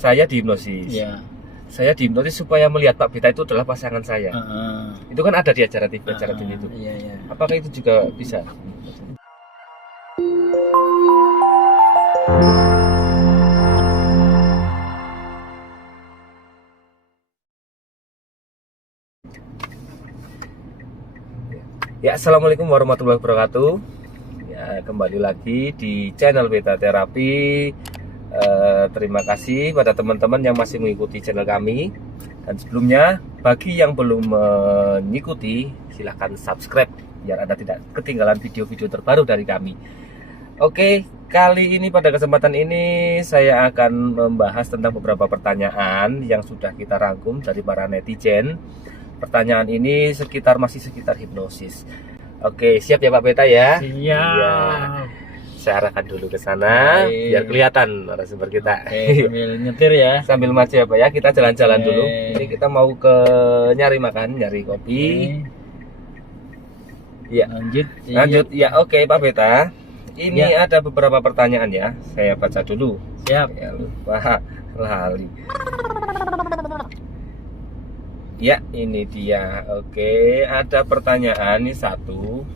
saya dihipnosis. Ya. Saya dihipnotis supaya melihat Pak Beta itu adalah pasangan saya. Itu kan ada di acara TV, acara TV itu. Iya, iya. Apakah itu juga bisa? Ya, assalamualaikum warahmatullahi wabarakatuh. Ya, kembali lagi di channel Beta Terapi. Terima kasih pada teman-teman yang masih mengikuti channel kami. Dan sebelumnya, bagi yang belum mengikuti, silahkan subscribe biar Anda tidak ketinggalan video-video terbaru dari kami. Oke, kali ini pada kesempatan ini saya akan membahas tentang beberapa pertanyaan yang sudah kita rangkum dari para netizen. Pertanyaan ini masih sekitar hipnosis. Oke, siap ya Pak Beta ya? Siap. Iya. Saya arahkan dulu ke sana biar kelihatan narasumber kita. Sambil nyetir ya. Sambil maju ya Pak ya, kita jalan-jalan dulu. Ini kita mau ke nyari makan, nyari kopi. Ya, lanjut. Ya, oke Pak Beta. Ini ada beberapa pertanyaan ya. Saya baca dulu. Siap. Ya, lupa lali. Ya, ini dia. Oke, ada pertanyaan ini satu.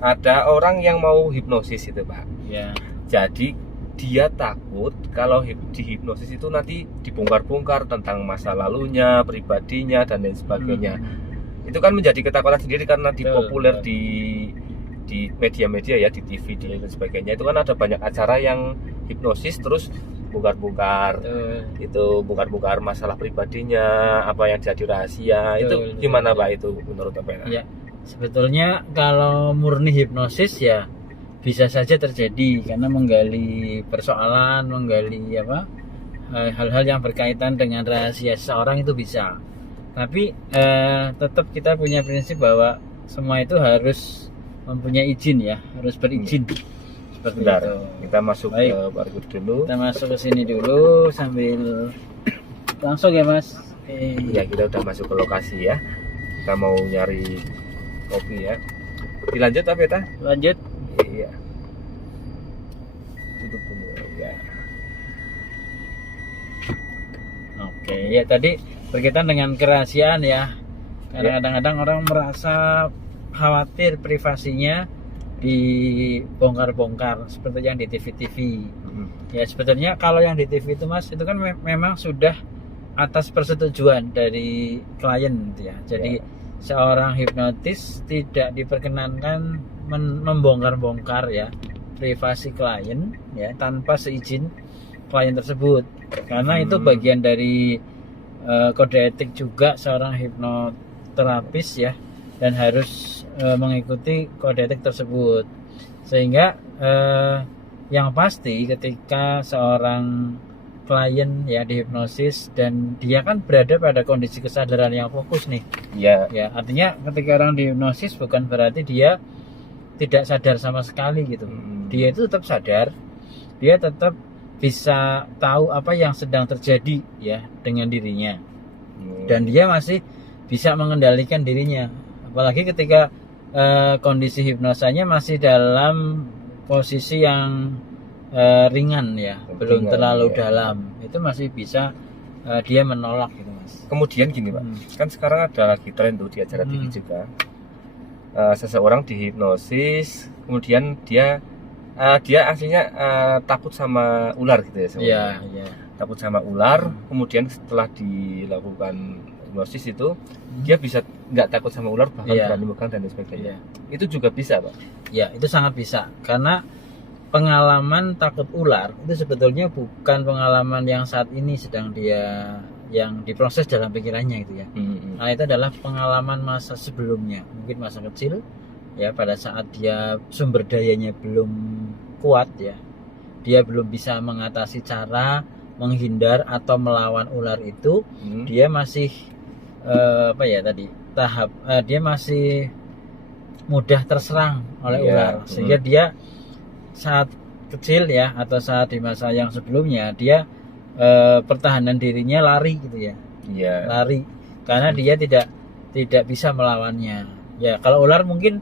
Ada orang yang mau hipnosis itu, Pak. Ya. Jadi dia takut kalau di hipnosis itu nanti dibongkar-bongkar tentang masa lalunya, pribadinya dan lain sebagainya. Itu kan menjadi ketakutan sendiri karena dipopuler di media-media ya, di TV dan lain sebagainya. Itu kan ada banyak acara yang hipnosis terus bongkar-bongkar. Itu bongkar-bongkar masalah pribadinya, apa yang jadi rahasia. Itu gimana Pak itu menurut Bapak? Ya. Sebetulnya kalau murni hipnosis ya bisa saja terjadi karena menggali persoalan, menggali hal-hal yang berkaitan dengan rahasia seseorang itu bisa. Tapi tetap kita punya prinsip bahwa semua itu harus mempunyai izin ya, harus berizin. Seperti Bentar, itu. kita masuk ke parkir dulu. Kita masuk ke sini dulu sambil langsung ya Mas. Ya, kita udah masuk ke lokasi ya. Kita mau nyari kopi ya. Dilanjut apa Beta? Lanjut. Iya. Tutup dulu ya. Oke, ya tadi berkaitan dengan kerahasiaan ya. Karena kadang-kadang orang merasa khawatir privasinya dibongkar-bongkar seperti yang di TV-TV. Ya sebetulnya kalau yang di TV itu Mas, itu kan memang sudah atas persetujuan dari klien gitu ya. Jadi seorang hipnotis tidak diperkenankan membongkar-bongkar ya privasi klien ya tanpa seizin klien tersebut. Karena itu bagian dari kode etik juga seorang hipnoterapis ya, dan harus mengikuti kode etik tersebut. Sehingga yang pasti ketika seorang klien ya dihipnosis dan dia kan berada pada kondisi kesadaran yang fokus nih. Ya. Ya, artinya ketika orang dihipnosis bukan berarti dia tidak sadar sama sekali gitu. Dia itu tetap sadar. Dia tetap bisa tahu apa yang sedang terjadi ya dengan dirinya. Dan dia masih bisa mengendalikan dirinya. Apalagi ketika kondisi hipnosanya masih dalam posisi yang ringan ya, belum terlalu dalam, itu masih bisa dia menolak gitu Mas. Kemudian gini Pak, kan sekarang ada lagi tren tuh di acara TV juga, seseorang dihipnosis, kemudian dia aslinya takut sama ular gitu ya sebenarnya. Iya. Takut sama ular, kemudian setelah dilakukan hipnosis itu dia bisa nggak takut sama ular, bahkan berani megang dan sebagainya. Itu juga bisa Pak? Ya, itu sangat bisa karena pengalaman takut ular itu sebetulnya bukan pengalaman yang saat ini sedang dia yang diproses dalam pikirannya gitu ya. Nah, itu adalah pengalaman masa sebelumnya, mungkin masa kecil ya, pada saat dia sumber dayanya belum kuat ya, dia belum bisa mengatasi cara menghindar atau melawan ular itu. Dia masih dia masih mudah terserang oleh ular, sehingga dia saat kecil ya atau saat di masa yang sebelumnya dia pertahanan dirinya lari gitu ya. Lari karena dia tidak bisa melawannya. Ya, kalau ular mungkin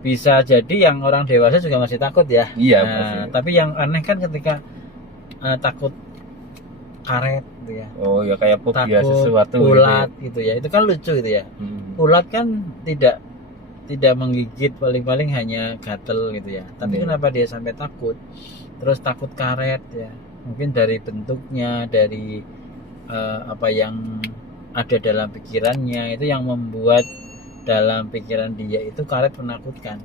bisa jadi yang orang dewasa juga masih takut ya. Iya. Tapi yang aneh kan ketika takut karet gitu ya. Oh ya, kayak fobia Takut sesuatu ulat gitu. gitu ya. Itu kan lucu gitu ya. Ulat kan tidak menggigit, paling-paling hanya gatel gitu ya. Tapi kenapa dia sampai takut? Terus takut karet ya. Mungkin dari bentuknya, dari apa yang ada dalam pikirannya, itu yang membuat dalam pikiran dia itu karet menakutkan.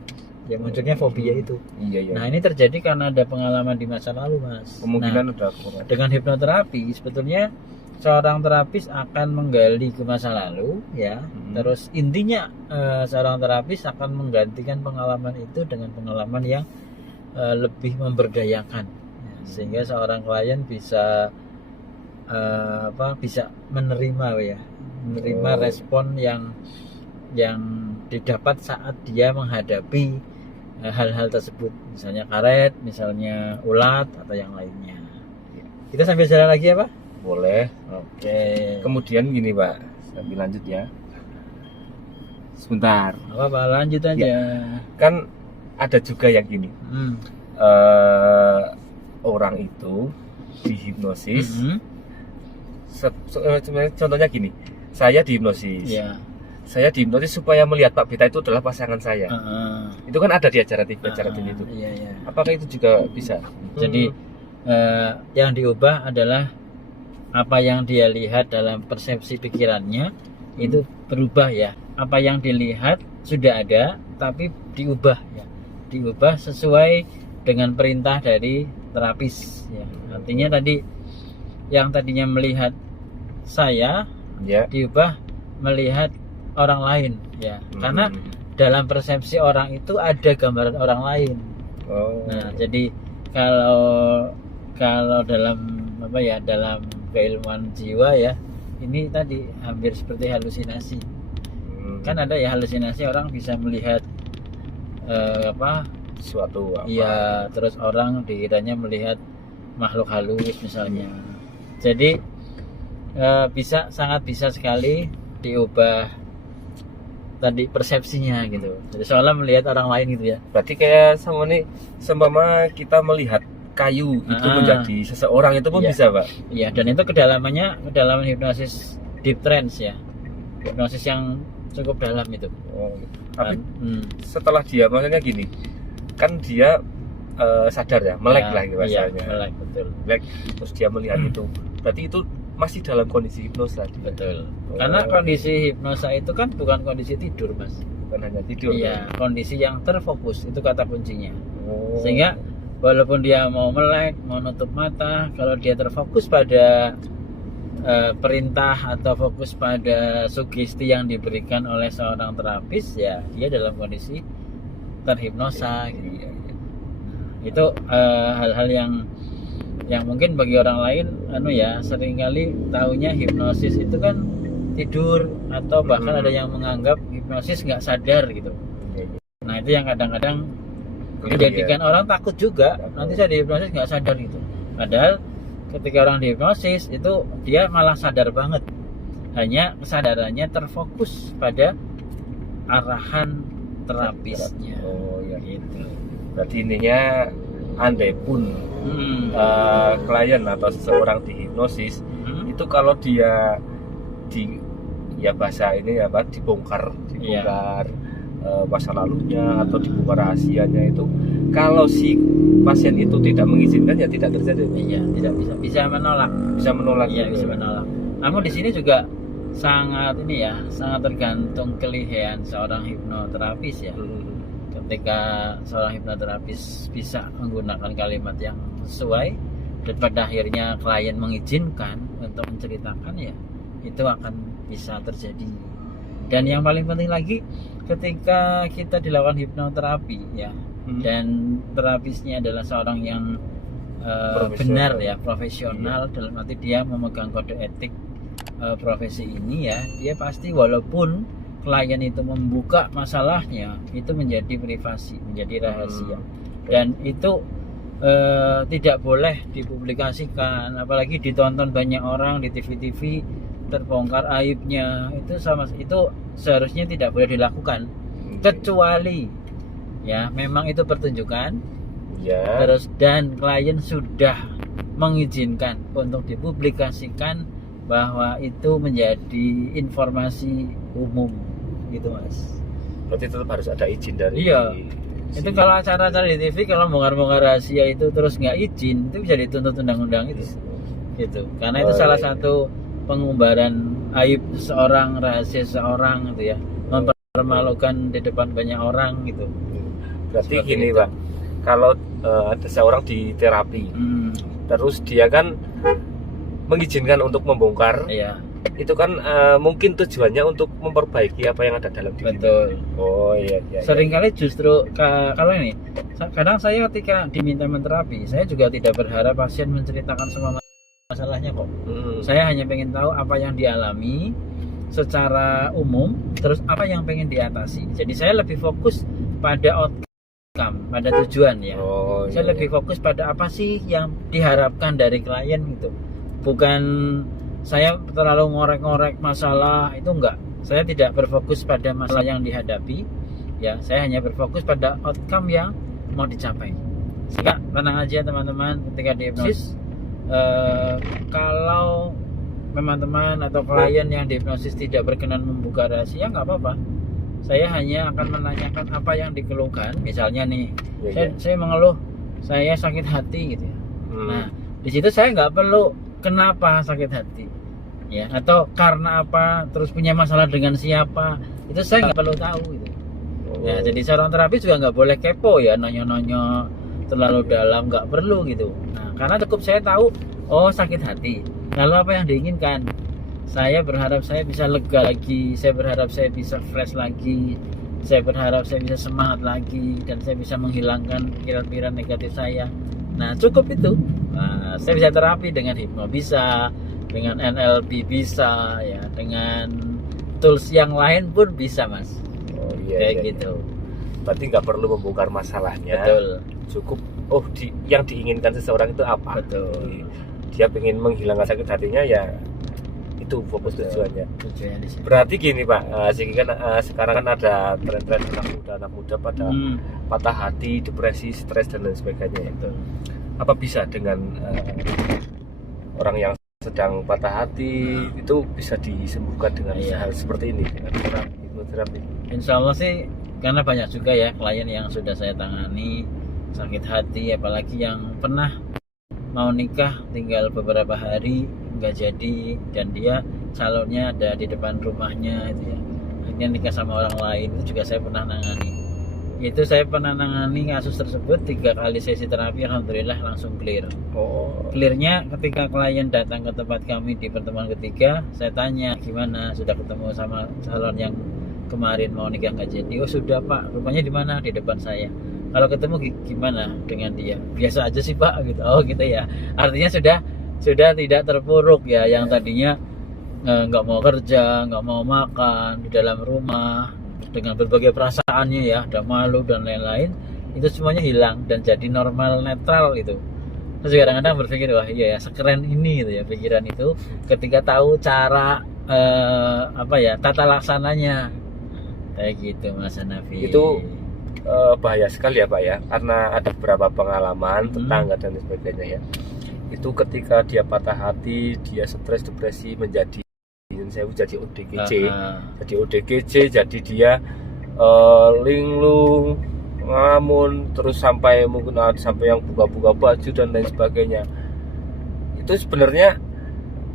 Ya munculnya fobia itu. Iya. Nah, ini terjadi karena ada pengalaman di masa lalu, Mas. Kemungkinan Nah, udah kurang. dengan hipnoterapi sebetulnya seorang terapis akan menggali ke masa lalu ya. Terus intinya seorang terapis akan menggantikan pengalaman itu dengan pengalaman yang lebih memberdayakan ya, sehingga seorang klien bisa bisa menerima respon yang didapat saat dia menghadapi hal-hal tersebut, misalnya karet, misalnya ulat atau yang lainnya. Kita sambil jalan lagi ya Pak? Boleh. Oke. Kemudian gini Pak, sambil lanjut ya. Sebentar. Apa lanjut aja. Kan ada juga yang gini. Orang itu dihipnosis. Contohnya gini, saya dihipnosis. Ya. Saya dihipnosis supaya melihat Pak Beta itu adalah pasangan saya. Itu kan ada di acara TV itu. Iya. Apakah itu juga bisa? Jadi yang diubah adalah apa yang dia lihat dalam persepsi pikirannya itu berubah ya. Apa yang dilihat sudah ada tapi diubah ya. Diubah sesuai dengan perintah dari terapis ya. Artinya tadi yang tadinya melihat saya diubah melihat orang lain ya. Karena dalam persepsi orang itu ada gambaran orang lain. Nah, jadi kalau dalam dalam keilmuan jiwa ya, ini tadi hampir seperti halusinasi. Kan ada ya halusinasi, orang bisa melihat suatu apa? Iya, terus orang dikiranya melihat makhluk halus misalnya. Jadi sangat bisa sekali diubah tadi persepsinya gitu. Jadi seolah melihat orang lain gitu ya. Berarti kayak seumpama kita melihat kayu itu menjadi seseorang itu pun bisa Pak? Iya, dan itu kedalaman hipnosis deep trance ya. Hipnosis yang cukup dalam itu. Tapi setelah dia, maksudnya gini, kan dia sadar ya, melek lah gitu bahasanya. Iya, melek, betul. Melek, terus dia melihat itu. Berarti itu masih dalam kondisi hipnosa. Betul. Karena kondisi hipnosa itu kan bukan kondisi tidur, Mas. Bukan hanya tidur. Iya, kondisi yang terfokus itu kata kuncinya. Sehingga walaupun dia mau melek, mau nutup mata, kalau dia terfokus pada perintah atau fokus pada sugesti yang diberikan oleh seorang terapis, ya dia dalam kondisi terhipnosa gitu. Itu hal-hal yang mungkin bagi orang lain seringkali taunya hipnosis itu kan tidur, atau bahkan ada yang menganggap hipnosis nggak sadar gitu. Nah, itu yang kadang-kadang menjadikan orang takut juga, nanti saya dihipnosis nggak sadar gitu. Padahal ketika orang dihipnosis itu dia malah sadar banget, hanya kesadarannya terfokus pada arahan terapisnya. Gitu. Berarti intinya andai pun klien atau seseorang dihipnosis itu kalau dia dibongkar masa lalunya atau dibongkar rahasianya, itu kalau si pasien itu tidak mengizinkan ya tidak terjadi. Iya, tidak bisa menolak. Iya, bisa menolak. Namun di sini juga sangat tergantung kelihayan seorang hipnoterapis ya. Ketika seorang hipnoterapis bisa menggunakan kalimat yang sesuai dan pada akhirnya klien mengizinkan untuk menceritakan, ya itu akan bisa terjadi. Dan yang paling penting lagi, ketika kita dilakukan hipnoterapi ya, dan terapisnya adalah seorang yang benar ya, profesional, dalam arti dia memegang kode etik profesi ini ya, dia pasti walaupun klien itu membuka masalahnya, itu menjadi privasi, menjadi rahasia, dan itu tidak boleh dipublikasikan, apalagi ditonton banyak orang di TV-TV, terbongkar aibnya. Itu seharusnya tidak boleh dilakukan, kecuali ya memang itu pertunjukan, terus dan klien sudah mengizinkan untuk dipublikasikan bahwa itu menjadi informasi umum gitu mas. Berarti tetap harus ada izin dari Iya. Itu kalau acara-acara di TV kalau bongkar-bongkar rahasia itu terus nggak izin itu bisa dituntut undang-undang itu gitu karena itu salah satu pengumbaran aib seorang, rahasia seorang gitu ya, mempermalukan di depan banyak orang gitu. Berarti Seperti gini itu. Pak, kalau ada seorang di terapi terus dia kan mengizinkan untuk membongkar, Iya itu kan mungkin tujuannya untuk memperbaiki apa yang ada dalam diri. betul. Oh iya iya. Seringkali justru kalau ini kadang saya ketika diminta menterapi saya juga tidak berharap pasien menceritakan semua masalahnya kok. Saya hanya pengen tahu apa yang dialami secara umum, terus apa yang pengen diatasi. Jadi saya lebih fokus pada outcome, pada tujuan ya. Oh, Saya lebih fokus pada apa sih yang diharapkan dari klien gitu. Bukan saya terlalu ngorek-ngorek masalah, itu enggak. Saya tidak berfokus pada masalah yang dihadapi. Ya, saya hanya berfokus pada outcome yang mau dicapai. Sehingga tenang aja teman-teman ketika di hipnosis. Kalau teman-teman atau klien yang dihipnosis tidak berkenan membuka rahasia, nggak apa-apa. Saya hanya akan menanyakan apa yang dikeluhkan. Misalnya nih, saya mengeluh saya sakit hati gitu ya. Nah, di situ saya nggak perlu kenapa sakit hati, ya, atau karena apa, terus punya masalah dengan siapa, itu saya nggak perlu tahu gitu. Ya, jadi seorang terapi juga nggak boleh kepo ya, nanya-nanya terlalu dalam, nggak perlu gitu. Nah, karena cukup saya tahu, oh sakit hati. Lalu apa yang diinginkan? Saya berharap saya bisa lega lagi, saya berharap saya bisa fresh lagi, saya berharap saya bisa semangat lagi, dan saya bisa menghilangkan pikiran-pikiran negatif saya. Nah cukup itu. Nah, saya bisa terapi dengan hipno bisa, dengan NLP bisa, ya, dengan tools yang lain pun bisa mas. Oh iya. Kayak iya, gitu. Berarti nggak perlu membongkar masalahnya. Betul. Cukup. Oh yang diinginkan seseorang itu apa? Betul. Dia ingin menghilangkan sakit hatinya ya. Itu fokus tujuannya. Tujuannya di sini. Berarti gini Pak, sehingga kan sekarang kan ada tren-tren anak muda pada patah hati, depresi, stres dan lain sebagainya. Betul. Apa bisa dengan orang yang sedang patah hati itu bisa disembuhkan dengan hal seperti ini, dengan terapi, hipnoterapi? Insya Allah sih, karena banyak juga ya klien yang sudah saya tangani sakit hati, apalagi yang pernah mau nikah tinggal beberapa hari nggak jadi dan dia calonnya ada di depan rumahnya itu ya, akhirnya nikah sama orang lain, itu juga saya pernah nangani. Itu saya pernah nangani kasus tersebut 3 kali sesi terapi, alhamdulillah langsung clear. Clearnya ketika klien datang ke tempat kami di pertemuan ketiga, saya tanya gimana, sudah ketemu sama calon yang kemarin mau nikah nggak jadi? Oh sudah Pak, rumahnya di mana? Di depan saya. Kalau ketemu gimana dengan dia? Biasa aja sih Pak gitu. Oh gitu ya. Artinya sudah tidak terpuruk ya, yang tadinya nggak mau kerja, nggak mau makan di dalam rumah dengan berbagai perasaannya ya, ada malu dan lain-lain, itu semuanya hilang dan jadi normal, netral gitu. Terus kadang-kadang berpikir wah iya ya, sekeren ini gitu ya pikiran itu ketika tahu cara tata laksananya kayak gitu Mas Hanafi. Itu bahaya sekali ya Pak ya, karena ada beberapa pengalaman tetangga dan sebagainya ya. Itu ketika dia patah hati, dia stres, depresi, jadi ODGJ, jadi dia linglung, ngelamun, terus sampai mungkin sampai yang buka-buka baju dan lain sebagainya. Itu sebenarnya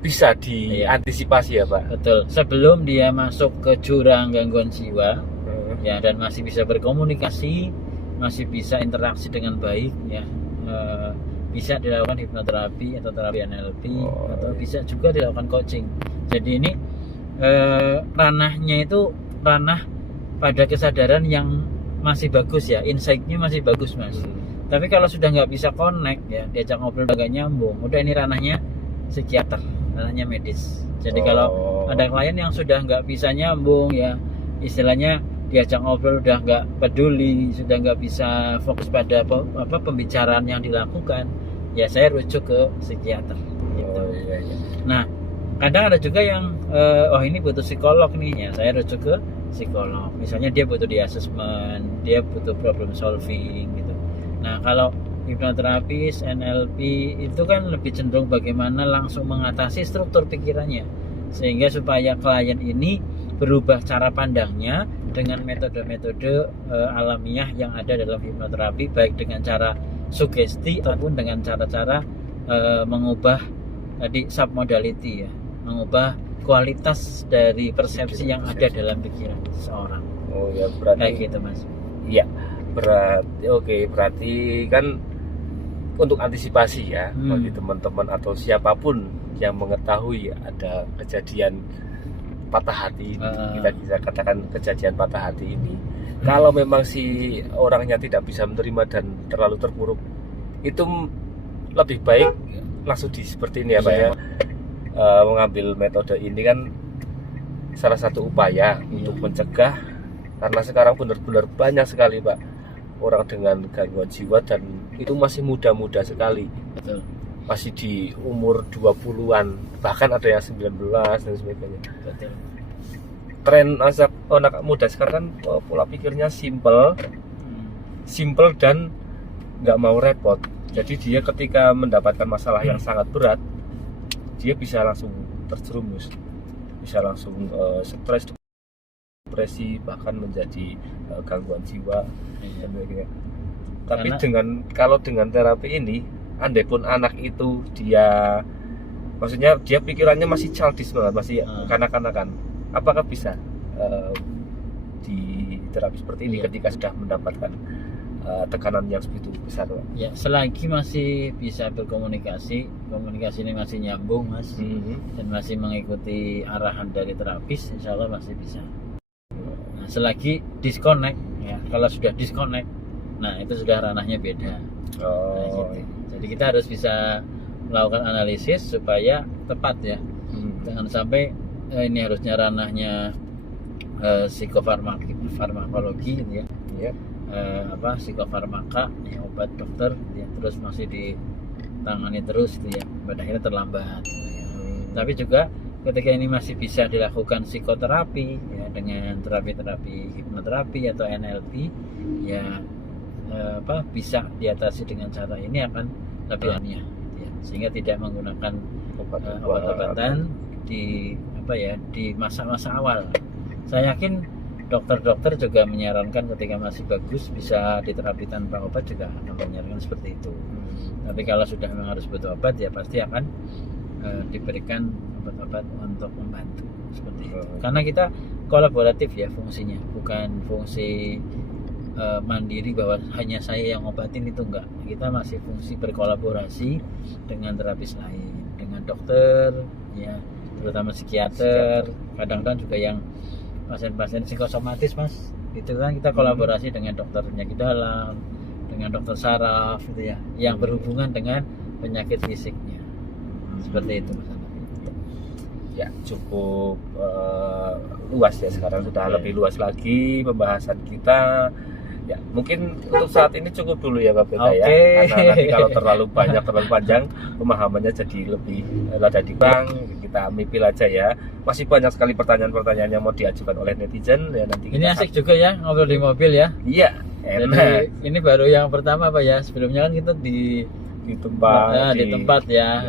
bisa diantisipasi ya Pak. Betul. Sebelum dia masuk ke jurang gangguan jiwa, ya, dan masih bisa berkomunikasi, masih bisa interaksi dengan baik, ya, bisa dilakukan hipnoterapi atau terapi NLP, atau bisa juga dilakukan coaching. Jadi ini ranahnya itu ranah pada kesadaran yang masih bagus ya, insight-nya masih bagus mas. Tapi kalau sudah nggak bisa connect ya, diajak ngobrol udah nggak nyambung, udah ini ranahnya psikiater, ranahnya medis. Jadi kalau ada klien yang sudah nggak bisa nyambung ya, istilahnya diajak ngobrol udah nggak peduli, sudah nggak bisa fokus pada pembicaraan yang dilakukan, ya saya rujuk ke psikiater gitu. Nah kadang ada juga yang ini butuh psikolog nih, ya saya rujuk ke psikolog. Misalnya dia butuh di assessment, dia butuh problem solving gitu. Nah kalau hipnoterapis, NLP itu kan lebih cenderung bagaimana langsung mengatasi struktur pikirannya, sehingga supaya klien ini berubah cara pandangnya dengan metode-metode alamiah yang ada dalam hipnoterapi, baik dengan cara sugesti ataupun dengan cara-cara mengubah tadi submodality ya, mengubah kualitas dari persepsi yang ada dalam pikiran seseorang. Oh ya, berarti Kayak gitu Mas. iya. Berarti kan untuk antisipasi ya bagi teman-teman atau siapapun yang mengetahui ada kejadian patah hati ini, kita bisa katakan kejadian patah hati ini, kalau memang si orangnya tidak bisa menerima dan terlalu terpuruk, itu lebih baik langsung seperti ini ya Pak ya. Mengambil metode ini kan salah satu upaya untuk mencegah, karena sekarang benar-benar banyak sekali Pak orang dengan gangguan jiwa dan itu masih muda-muda sekali. Betul. Masih di umur 20-an, bahkan ada yang 19 dan sebagainya. Betul. Tren anak muda sekarang kan pola pikirnya simple dan nggak mau repot. Jadi dia ketika mendapatkan masalah yang sangat berat, dia bisa langsung terjerumus, bisa langsung stres, depresi, bahkan menjadi gangguan jiwa dan sebagainya. Tapi kalau dengan terapi ini, andai pun anak itu dia, maksudnya dia pikirannya masih childish banget, masih kanak-kanakan, apakah bisa di terapi seperti ini ketika sudah mendapatkan tekanan yang begitu besar Pak? Ya, selagi masih bisa berkomunikasi, komunikasi ini masih nyambung Mas, dan masih mengikuti arahan dari terapis, insya Allah masih bisa. Nah, selagi disconnect ya, kalau sudah disconnect, nah itu sudah ranahnya beda. Nah, gitu. Jadi kita harus bisa melakukan analisis supaya tepat ya. Jangan sampai ini harusnya ranahnya psikofarmakologi gitu ya. Psikofarmaka ya, obat dokter ya, terus masih ditangani terus gitu ya, pada akhirnya terlambat gitu ya. Tapi juga ketika ini masih bisa dilakukan psikoterapi ya, dengan terapi-terapi hipnoterapi atau NLP ya, bisa diatasi dengan cara ini akan lebih alamiah ya, sehingga tidak menggunakan obat-obatan di di masa-masa awal. Saya yakin dokter-dokter juga menyarankan ketika masih bagus bisa diterapi tanpa obat, juga akan menyarankan seperti itu. Tapi kalau sudah memang harus butuh obat ya pasti akan diberikan obat-obat untuk membantu seperti itu. Karena kita kolaboratif ya fungsinya, bukan fungsi mandiri bahwa hanya saya yang obatin, itu enggak. Kita masih fungsi berkolaborasi dengan terapis lain, dengan dokter ya, terutama psikiater, kadang-kadang juga yang pasien-pasien psikosomatis Mas, itu kan kita kolaborasi dengan dokter penyakit dalam, dengan dokter saraf gitu ya, yang berhubungan dengan penyakit fisiknya. Seperti itu Mas. Ya cukup luas ya, sekarang sudah lebih luas lagi pembahasan kita. Ya mungkin untuk saat ini cukup dulu ya Pak Beta ya, karena nanti kalau terlalu banyak, terlalu panjang pemahamannya jadi lebih rada dibang. Kita mipil aja ya, masih banyak sekali pertanyaan-pertanyaan yang mau diajukan oleh netizen ya, nanti ini asik juga ya ngobrol di mobil ya. Iya, jadi ini baru yang pertama Pak ya, sebelumnya kan kita di tempat ya.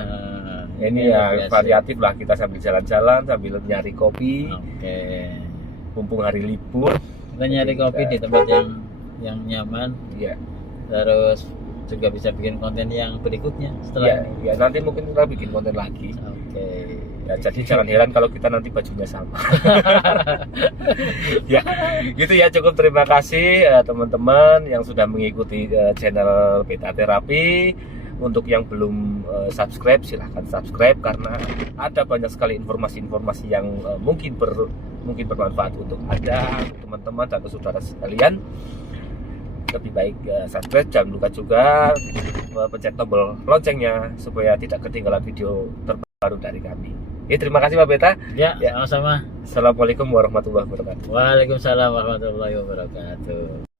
Ini ya variatif lah, kita sambil jalan-jalan sambil nyari kopi. Mumpung hari libur, kita nyari kopi di tempat yang nyaman. Iya. Terus juga bisa bikin konten yang berikutnya setelah ini. Ya nanti mungkin kita bikin konten lagi. Ya, jadi jangan heran kalau kita nanti bajunya sama. Ya, gitu ya, cukup. Terima kasih teman-teman yang sudah mengikuti channel Beta Terapi. Untuk yang belum subscribe, silahkan subscribe, karena ada banyak sekali informasi-informasi yang mungkin bermanfaat untuk Anda, teman-teman dan saudara sekalian. Lebih baik subscribe, jangan lupa juga pencet tombol loncengnya supaya tidak ketinggalan video terbaru dari kami. Terima kasih Pak Beta. Ya, sama-sama. Assalamualaikum warahmatullahi wabarakatuh. Waalaikumsalam warahmatullahi wabarakatuh.